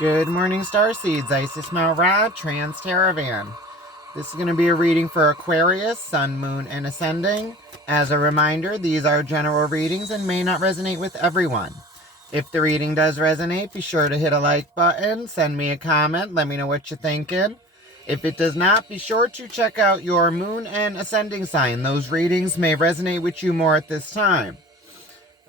Good morning, Starseeds. Isis Malrad, Trans Caravan. This is going to be a reading for Aquarius, Sun, Moon, and Ascending. As a reminder, these are general readings and may not resonate with everyone. If the reading does resonate, be sure to hit a like button, send me a comment, let me know what you're thinking. If it does not, be sure to check out your Moon and Ascending sign. Those readings may resonate with you more at this time.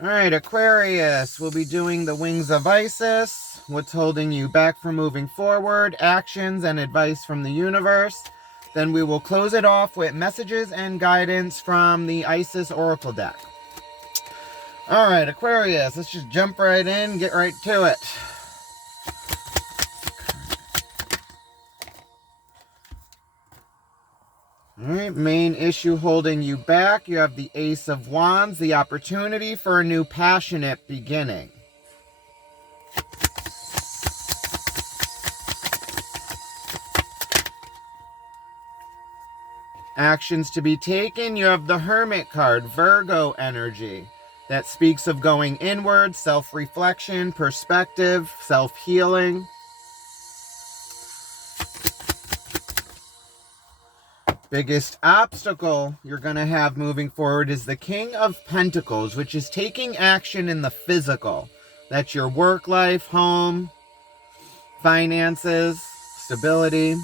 Alright, Aquarius, we'll be doing the Wings of Isis, what's holding you back from moving forward, actions and advice from the universe. Then we will close it off with messages and guidance from the Isis Oracle deck. Alright, Aquarius, let's just jump right in, get right to it. Alright, main issue holding you back. You have the Ace of Wands, the opportunity for a new passionate beginning. Actions to be taken. You have the Hermit card, Virgo energy. That speaks of going inward, self-reflection, perspective, self-healing. Biggest obstacle you're going to have moving forward is the King of Pentacles, which is taking action in the physical. That's your work life, home, finances, stability.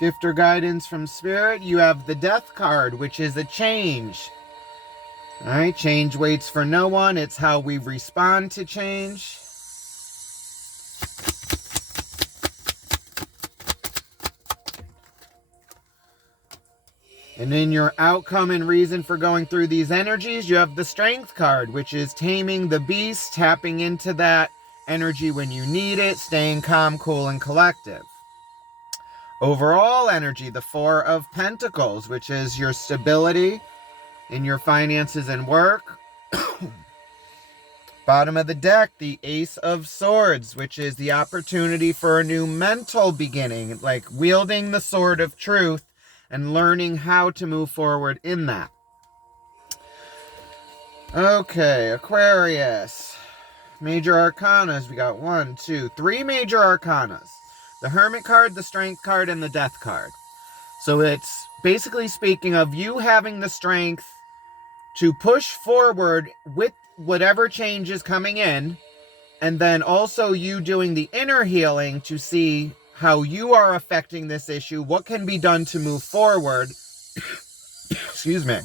Gift or guidance from Spirit, you have the Death card, which is a change. Alright, change waits for no one. It's how we respond to change. And in your outcome and reason for going through these energies, you have the Strength card, which is taming the beast, tapping into that energy when you need it, staying calm, cool, and collective. Overall energy, the Four of Pentacles, which is your stability in your finances and work. Bottom of the deck, the Ace of Swords, which is the opportunity for a new mental beginning, like wielding the sword of truth and learning how to move forward in that. Okay, Aquarius. Major arcanas. We got 3 major arcanas. The Hermit card, the Strength card, and the Death card. So it's basically speaking of you having the strength to push forward with whatever change is coming in, and then also you doing the inner healing to see how you are affecting this issue, what can be done to move forward. Excuse me.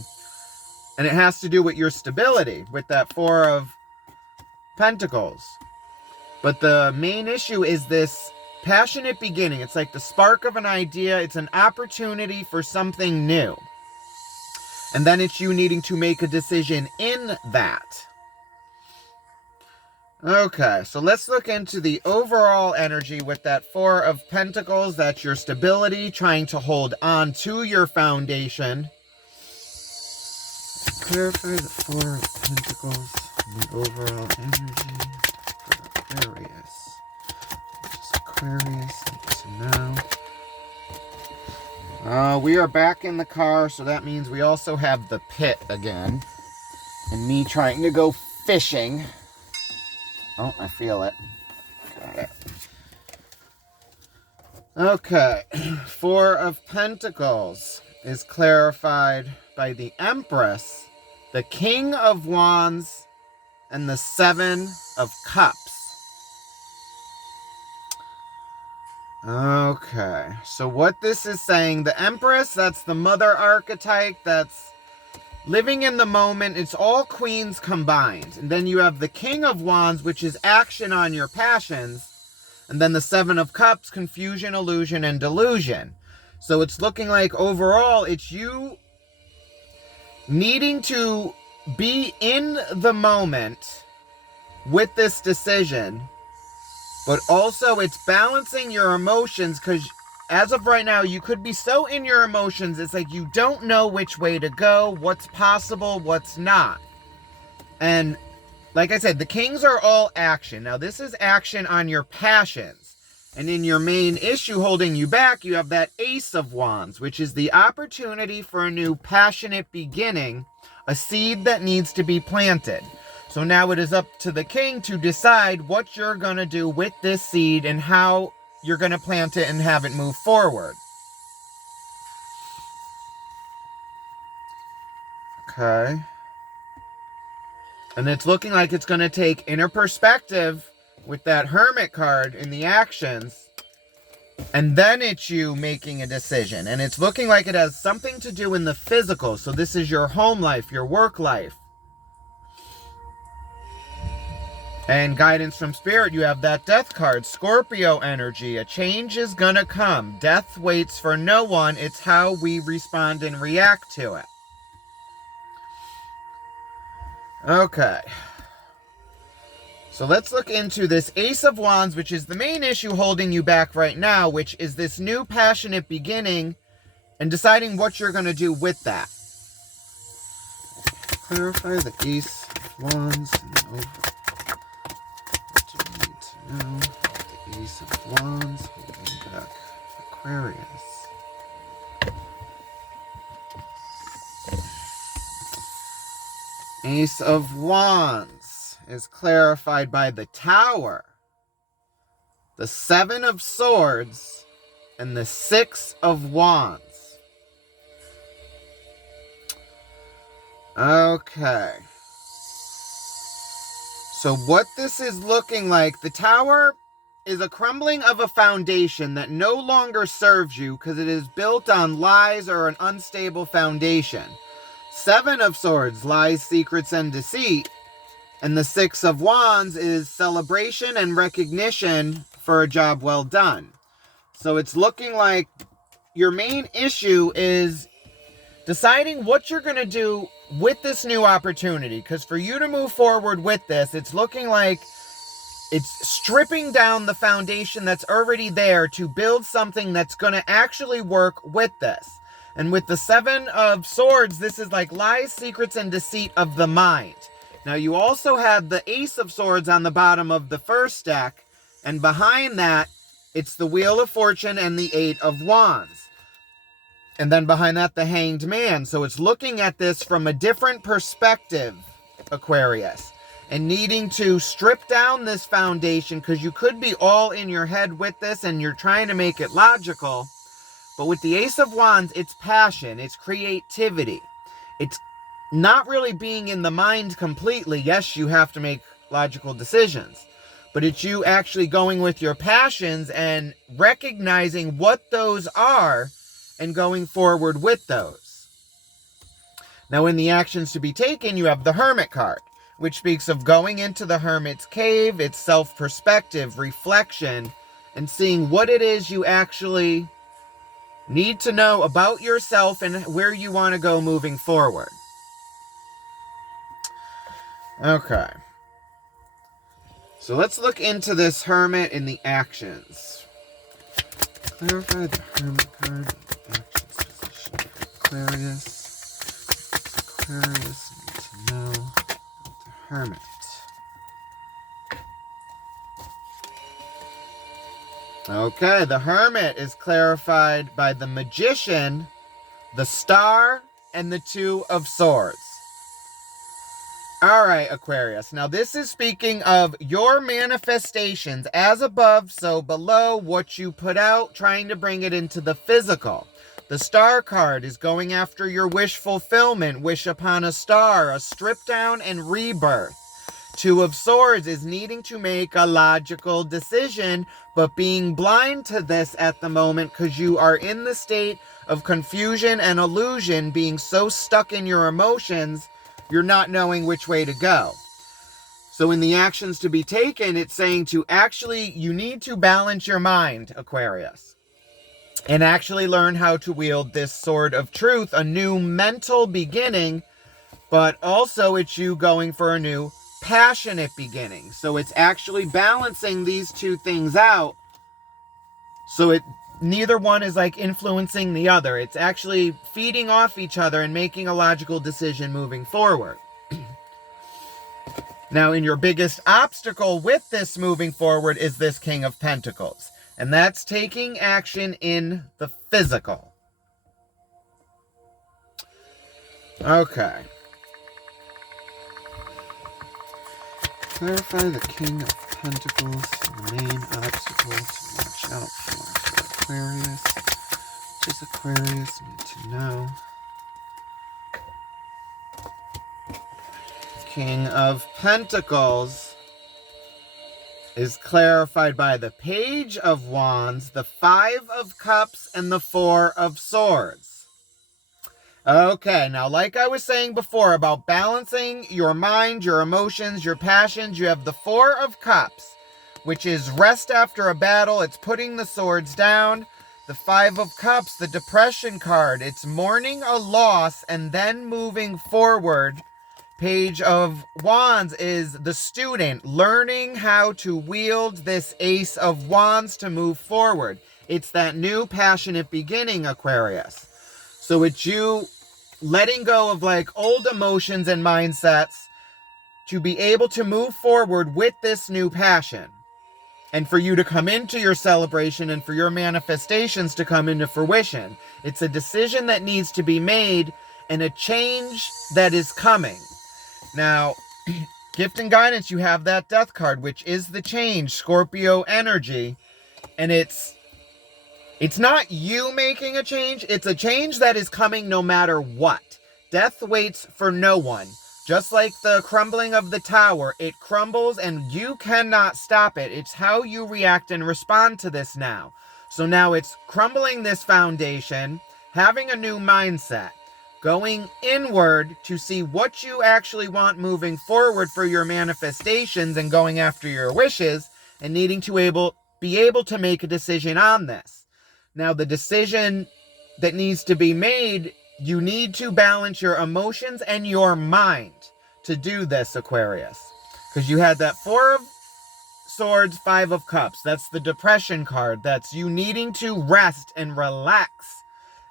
And it has to do with your stability, with that Four of Pentacles. But the main issue is this passionate beginning. It's like the spark of an idea. It's an opportunity for something new. And then it's you needing to make a decision in that. Okay, so let's look into the overall energy with that Four of Pentacles. That's your stability, trying to hold on to your foundation. Clarify the Four of Pentacles and the overall energy for Aquarius. Just Aquarius needs to know. We are back in the car, so that means we also have the pit again. And me trying to go fishing. Oh, I feel it. Got it. Okay. Four of Pentacles is clarified by the Empress, the King of Wands, and the Seven of Cups. Okay. So what this is saying, the Empress, that's the mother archetype, that's living in the moment. It's all queens combined. And then you have the King of Wands, which is action on your passions. And then the Seven of Cups, confusion, illusion, and delusion. So it's looking like overall, it's you needing to be in the moment with this decision. But also it's balancing your emotions, because as of right now, you could be so in your emotions, it's like you don't know which way to go, what's possible, what's not. And like I said, the kings are all action. Now, this is action on your passions. And in your main issue holding you back, you have that Ace of Wands, which is the opportunity for a new passionate beginning, a seed that needs to be planted. So now it is up to the king to decide what you're going to do with this seed and how you're going to plant it and have it move forward. Okay. And it's looking like it's going to take inner perspective with that Hermit card in the actions. And then it's you making a decision. And it's looking like it has something to do in the physical. So this is your home life, your work life. And guidance from Spirit, you have that Death card, Scorpio energy. A change is going to come. Death waits for no one. It's how we respond and react to it. Okay. So let's look into this Ace of Wands, which is the main issue holding you back right now, which is this new passionate beginning and deciding what you're going to do with that. Clarify the Ace of Wands and over. What do we need to know? The Ace of Wands holding back Aquarius. Ace of Wands is clarified by the Tower, the Seven of Swords, and the Six of Wands. Okay. So what this is looking like, the Tower is a crumbling of a foundation that no longer serves you because it is built on lies or an unstable foundation. Seven of Swords, lies, secrets, and deceit. And the Six of Wands is celebration and recognition for a job well done. So it's looking like your main issue is deciding what you're going to do with this new opportunity. Because for you to move forward with this, it's looking like it's stripping down the foundation that's already there to build something that's going to actually work with this. And with the Seven of Swords, this is like lies, secrets, and deceit of the mind. Now, you also had the Ace of Swords on the bottom of the first deck. And behind that, it's the Wheel of Fortune and the Eight of Wands. And then behind that, the Hanged Man. So it's looking at this from a different perspective, Aquarius. And needing to strip down this foundation, because you could be all in your head with this and you're trying to make it logical. But with the Ace of Wands, it's passion, it's creativity. It's not really being in the mind completely. Yes, you have to make logical decisions. But it's you actually going with your passions and recognizing what those are and going forward with those. Now, in the actions to be taken, you have the Hermit card, which speaks of going into the Hermit's cave, its self-perspective, reflection, and seeing what it is you actually need to know about yourself and where you want to go moving forward. Okay. So let's look into this Hermit in the actions. Clarify the Hermit card. Actions position for Aquarius. Aquarius need to know about the Hermit. Okay, the Hermit is clarified by the Magician, the Star, and the Two of Swords. All right, Aquarius. Now, this is speaking of your manifestations as above, so below, what you put out, trying to bring it into the physical. The Star card is going after your wish fulfillment, wish upon a star, a strip down and rebirth. Two of Swords is needing to make a logical decision, but being blind to this at the moment because you are in the state of confusion and illusion, being so stuck in your emotions, you're not knowing which way to go. So in the actions to be taken, it's saying to actually, you need to balance your mind, Aquarius, and actually learn how to wield this sword of truth, a new mental beginning, but also it's you going for a new passionate beginning. So it's actually balancing these two things out. So neither one is like influencing the other. It's actually feeding off each other and making a logical decision moving forward. Now, in your biggest obstacle with this moving forward is this King of Pentacles. And that's taking action in the physical. Okay. Clarify the King of Pentacles, the main obstacle to watch out for Aquarius. What does Aquarius need to know? King of Pentacles is clarified by the Page of Wands, the Five of Cups, and the Four of Swords. Okay, now like I was saying before about balancing your mind, your emotions, your passions, you have the Four of Cups, which is rest after a battle. It's putting the swords down. The Five of Cups, the Depression card, it's mourning a loss and then moving forward. Page of Wands is the student learning how to wield this Ace of Wands to move forward. It's that new passionate beginning, Aquarius. So it's you letting go of like old emotions and mindsets to be able to move forward with this new passion. And for you to come into your celebration and for your manifestations to come into fruition. It's a decision that needs to be made and a change that is coming. Now, gift and guidance, you have that Death card, which is the change, Scorpio energy. And it's not you making a change. It's a change that is coming no matter what. Death waits for no one. Just like the crumbling of the tower, it crumbles and you cannot stop it. It's how you react and respond to this now. So now it's crumbling this foundation, having a new mindset, going inward to see what you actually want moving forward for your manifestations and going after your wishes and needing to be able to make a decision on this. Now, the decision that needs to be made, you need to balance your emotions and your mind to do this, Aquarius. Because you had that Four of Swords, Five of Cups. That's the Depression card. That's you needing to rest and relax.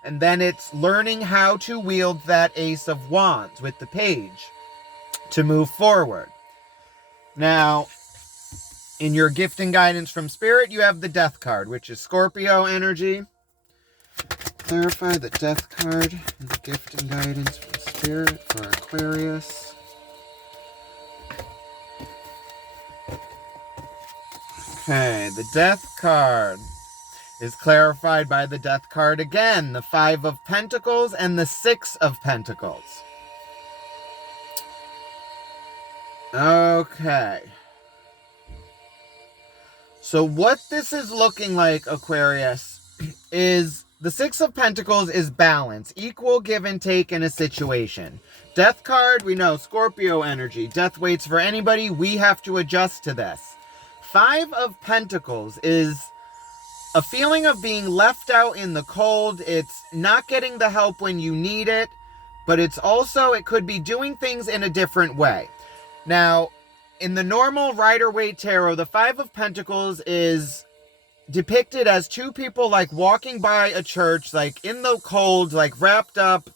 And then it's learning how to wield that Ace of Wands with the Page to move forward. Now, in your gift and guidance from Spirit, you have the Death card, which is Scorpio energy. Clarify the Death card and the gift and guidance from Spirit for Aquarius. Okay, the Death card is clarified by the Death card again, the Five of Pentacles and the Six of Pentacles. Okay. So what this is looking like, Aquarius, is the Six of Pentacles is balance, equal give and take in a situation. Death card, we know, Scorpio energy. Death waits for anybody. We have to adjust to this. Five of Pentacles is a feeling of being left out in the cold. It's not getting the help when you need it, but it's also, it could be doing things in a different way. Now, in the normal Rider-Waite Tarot, the Five of Pentacles is depicted as two people like walking by a church, like in the cold, like wrapped up,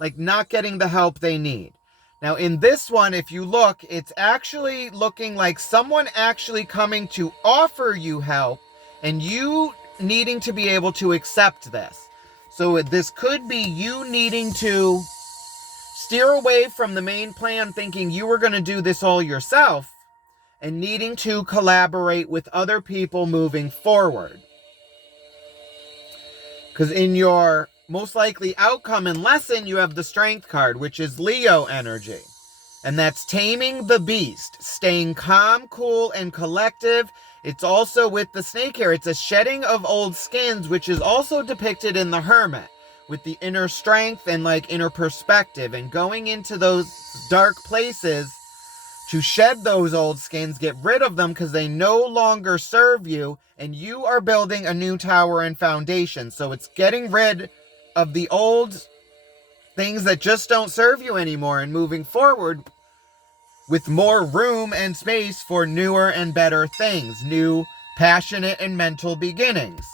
like not getting the help they need. Now in this one, if you look, it's actually looking like someone actually coming to offer you help and you needing to be able to accept this. So this could be you needing to steer away from the main plan, thinking you were going to do this all yourself, and needing to collaborate with other people moving forward. Because in your most likely outcome and lesson, you have the Strength card, which is Leo energy. And that's taming the beast, staying calm, cool, and collective. It's also with the snake hair. It's a shedding of old skins, which is also depicted in the Hermit, with the inner strength and like inner perspective and going into those dark places to shed those old skins, get rid of them because they no longer serve you, and you are building a new tower and foundation. So it's getting rid of the old things that just don't serve you anymore and moving forward with more room and space for newer and better things, new, passionate, and mental beginnings.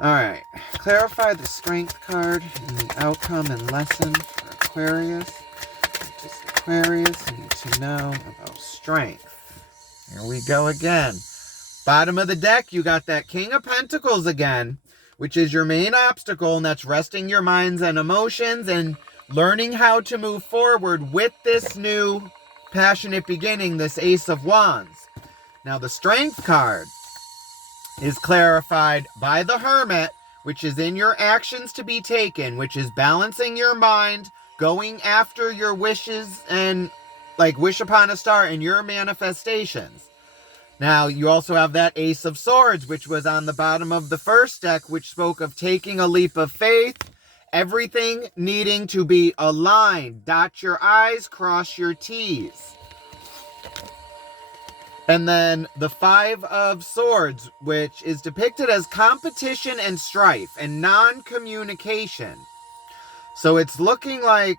All right, clarify the Strength card and the outcome and lesson for Aquarius. What does Aquarius need to know about strength? Here we go again. Bottom of the deck, you got that King of Pentacles again, which is your main obstacle, and that's resting your minds and emotions and learning how to move forward with this new passionate beginning, this Ace of Wands. Now the Strength card is clarified by the Hermit, which is in your actions to be taken, which is balancing your mind, going after your wishes, and like wish upon a star in your manifestations. Now, you also have that Ace of Swords, which was on the bottom of the first deck, which spoke of taking a leap of faith, everything needing to be aligned. Dot your I's, cross your T's. And then the Five of Swords, which is depicted as competition and strife and non-communication. So it's looking like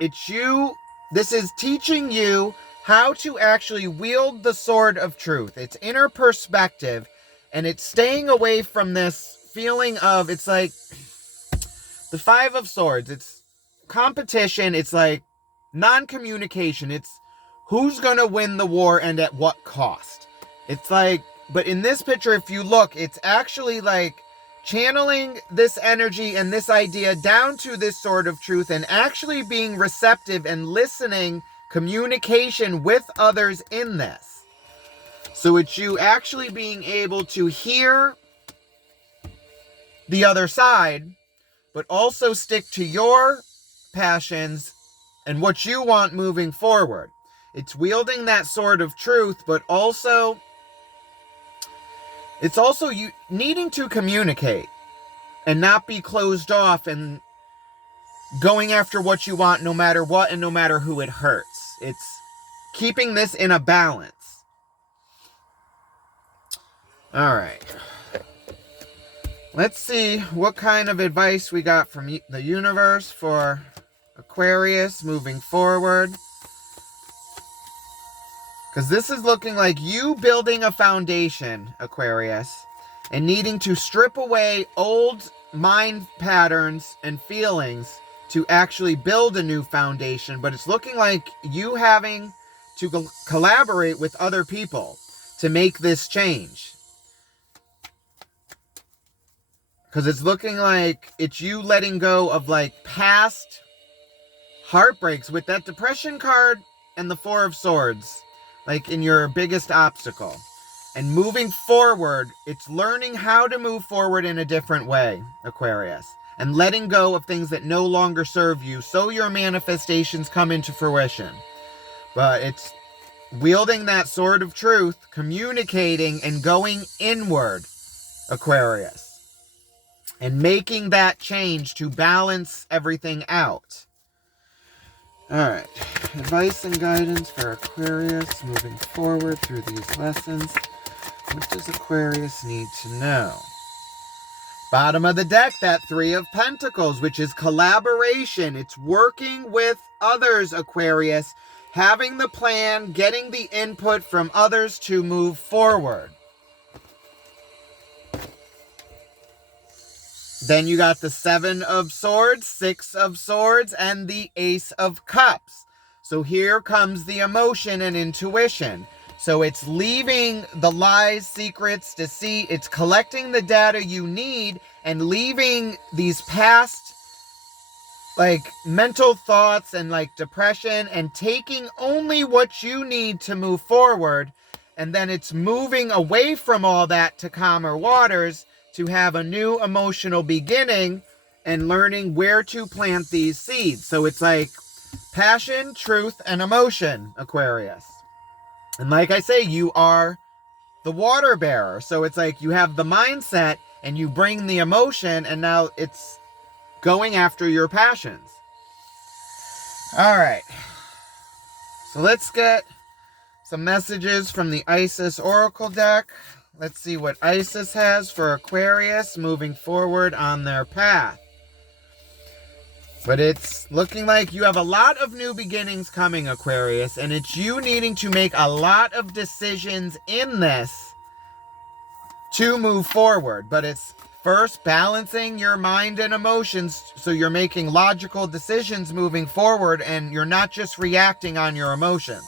it's you. This is teaching you how to actually wield the sword of truth. It's inner perspective, and it's staying away from this feeling of, it's like the Five of Swords. It's competition. It's like non-communication. It's who's going to win the war and at what cost. It's like, but in this picture, if you look, it's actually like channeling this energy and this idea down to this sword of truth and actually being receptive and listening, communication with others in this. So it's you actually being able to hear the other side, but also stick to your passions and what you want moving forward. It's wielding that sword of truth, but also it's also you needing to communicate and not be closed off and going after what you want no matter what and no matter who it hurts. It's keeping this in a balance. All right. Let's see what kind of advice we got from the universe for Aquarius moving forward. Because this is looking like you building a foundation, Aquarius, and needing to strip away old mind patterns and feelings to actually build a new foundation. But it's looking like you having to collaborate with other people to make this change. Because it's looking like it's you letting go of like past heartbreaks with that Depression card and the Four of Swords. Like in your biggest obstacle. And moving forward, it's learning how to move forward in a different way, Aquarius. And letting go of things that no longer serve you so your manifestations come into fruition. But it's wielding that sword of truth, communicating and going inward, Aquarius. And making that change to balance everything out. Alright, advice and guidance for Aquarius moving forward through these lessons. What does Aquarius need to know? Bottom of the deck, that Three of Pentacles, which is collaboration. It's working with others, Aquarius. Having the plan, getting the input from others to move forward. Then you got the Seven of Swords, Six of Swords, and the Ace of Cups. So here comes the emotion and intuition. So it's leaving the lies, secrets, deceit. It's collecting the data you need and leaving these past like mental thoughts and like depression and taking only what you need to move forward. And then it's moving away from all that to calmer waters to have a new emotional beginning and learning where to plant these seeds. So it's like passion, truth, and emotion, Aquarius. And like I say, you are the water bearer. So it's like you have the mindset and you bring the emotion and now it's going after your passions. All right. So let's get some messages from the Isis Oracle deck. Let's see what Isis has for Aquarius moving forward on their path. But it's looking like you have a lot of new beginnings coming, Aquarius, and it's you needing to make a lot of decisions in this to move forward. But it's first balancing your mind and emotions so you're making logical decisions moving forward and you're not just reacting on your emotions.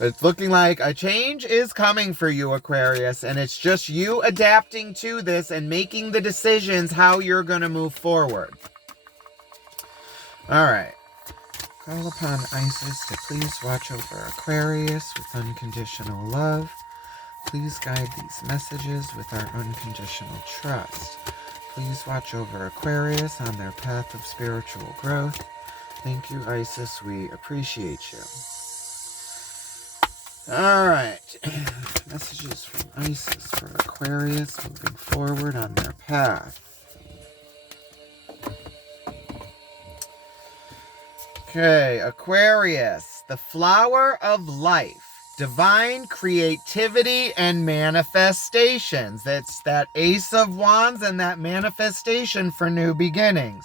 It's looking like a change is coming for you, Aquarius, and it's just you adapting to this and making the decisions how you're going to move forward. All right. Call upon Isis to please watch over Aquarius with unconditional love. Please guide these messages with our unconditional trust. Please watch over Aquarius on their path of spiritual growth. Thank you, Isis. We appreciate you. All right. Messages from Isis for Aquarius moving forward on their path. Okay, Aquarius, the flower of life, divine creativity and manifestations. That's that Ace of Wands and that manifestation for new beginnings.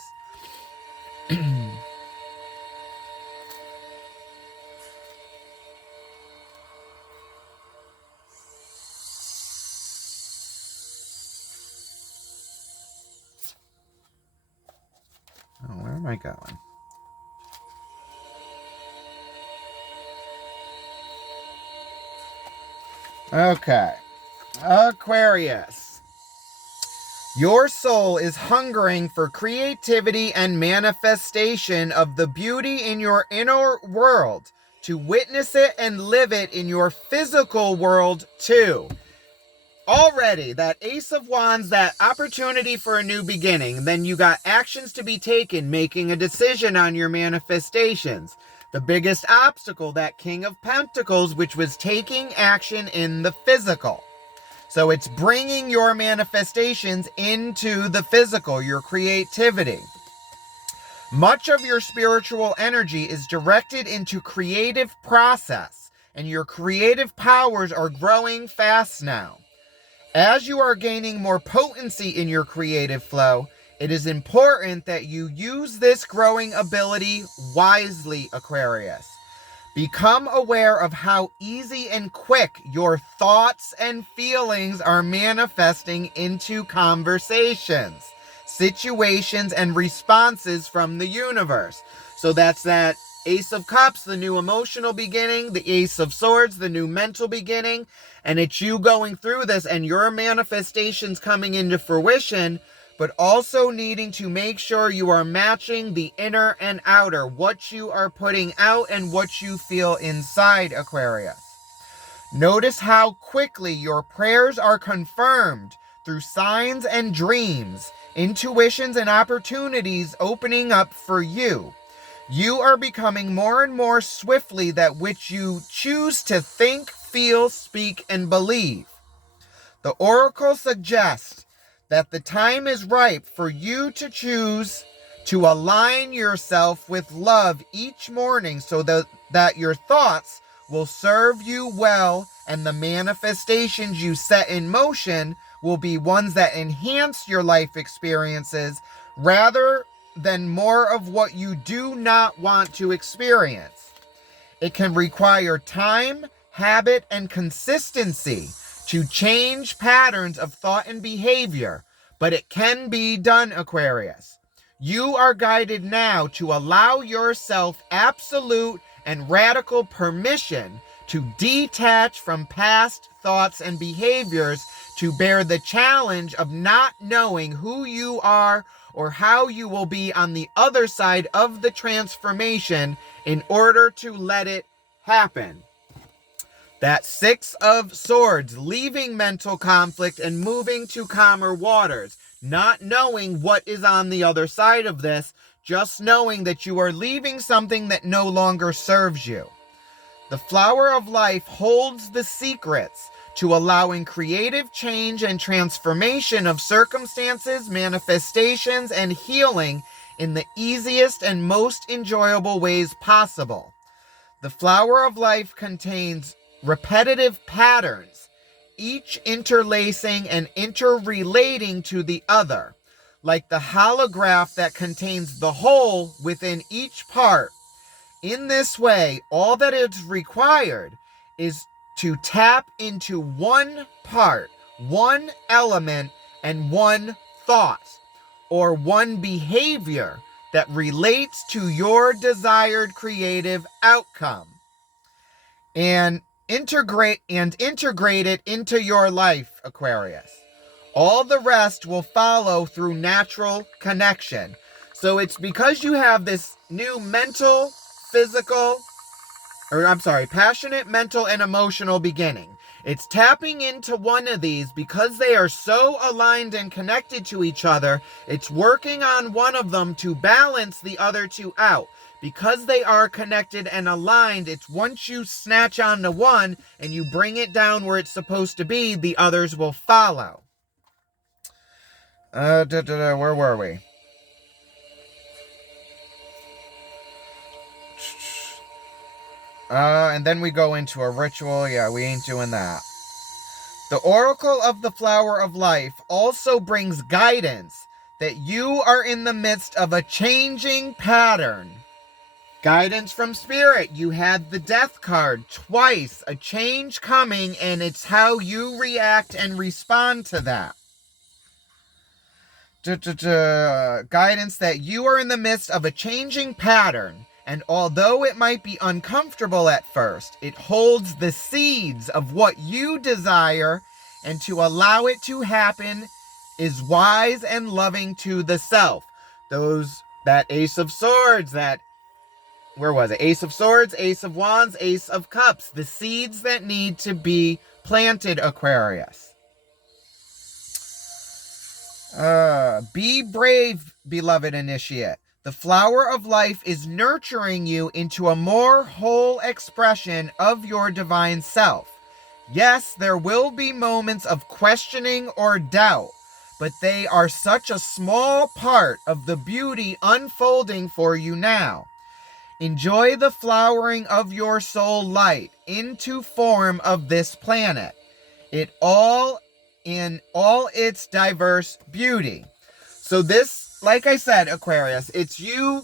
Oh, where am I going? Okay. Aquarius. Your soul is hungering for creativity and manifestation of the beauty in your inner world, to witness it and live it in your physical world too. Already, that Ace of Wands, that opportunity for a new beginning. Then you got actions to be taken, making a decision on your manifestations. The biggest obstacle, that King of Pentacles, which was taking action in the physical. So it's bringing your manifestations into the physical, your creativity. Much of your spiritual energy is directed into creative process, and your creative powers are growing fast now. As you are gaining more potency in your creative flow, it is important that you use this growing ability wisely, Aquarius. Become aware of how easy and quick your thoughts and feelings are manifesting into conversations, situations, and responses from the universe. So that's that Ace of Cups, the new emotional beginning, the Ace of Swords, the new mental beginning, and it's you going through this and your manifestations coming into fruition, but also needing to make sure you are matching the inner and outer, what you are putting out and what you feel inside, Aquarius. Notice how quickly your prayers are confirmed through signs and dreams, intuitions and opportunities opening up for you. You are becoming more and more swiftly that which you choose to think, feel, speak, and believe. The oracle suggests that the time is ripe for you to choose to align yourself with love each morning so that your thoughts will serve you well and the manifestations you set in motion will be ones that enhance your life experiences rather than more of what you do not want to experience. It can require time, habit, and consistency to change patterns of thought and behavior, but it can be done, Aquarius. You are guided now to allow yourself absolute and radical permission to detach from past thoughts and behaviors to bear the challenge of not knowing who you are or how you will be on the other side of the transformation in order to let it happen. That Six of Swords, leaving mental conflict and moving to calmer waters, not knowing what is on the other side of this, just knowing that you are leaving something that no longer serves you. The flower of life holds the secrets to allowing creative change and transformation of circumstances, manifestations, and healing in the easiest and most enjoyable ways possible. The flower of life contains repetitive patterns, each interlacing and interrelating to the other, like the holograph that contains the whole within each part. In this way, all that is required is to tap into one part, one element, and one thought, or one behavior that relates to your desired creative outcome, and integrate it into your life, Aquarius. All the rest will follow through natural connection. So it's because you have this new mental passionate, mental, and emotional beginning. It's tapping into one of these because they are so aligned and connected to each other. It's working on one of them to balance the other two out. Because they are connected and aligned, it's once you snatch onto one and you bring it down where it's supposed to be, the others will follow. Where were we? And then we go into a ritual. Yeah, we ain't doing that. The Oracle of the Flower of Life also brings guidance that you are in the midst of a changing pattern. Guidance from Spirit. You had the Death card twice. A change coming, and it's how you react and respond to that. Guidance that you are in the midst of a changing pattern. And although it might be uncomfortable at first, it holds the seeds of what you desire, and to allow it to happen is wise and loving to the self. That Ace of Swords, where was it? Ace of Swords, Ace of Wands, Ace of Cups. The seeds that need to be planted, Aquarius. Be brave, beloved initiate. The flower of life is nurturing you into a more whole expression of your divine self. Yes, there will be moments of questioning or doubt, but they are such a small part of the beauty unfolding for you now. Enjoy the flowering of your soul light into form of this planet. It all in all its diverse beauty. So this, like I said, Aquarius, it's you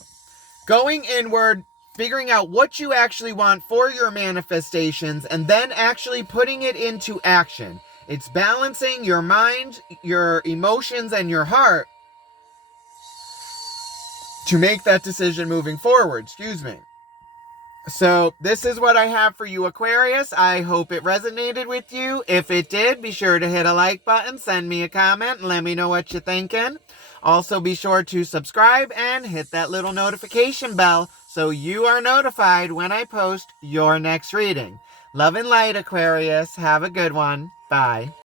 going inward, figuring out what you actually want for your manifestations, and then actually putting it into action. It's balancing your mind, your emotions, and your heart to make that decision moving forward. So this is what I have for you, Aquarius. I hope it resonated with you. If it did, be sure to hit a like button, send me a comment, and let me know what you're thinking. Also, be sure to subscribe and hit that little notification bell so you are notified when I post your next reading. Love and light, Aquarius. Have a good one. Bye.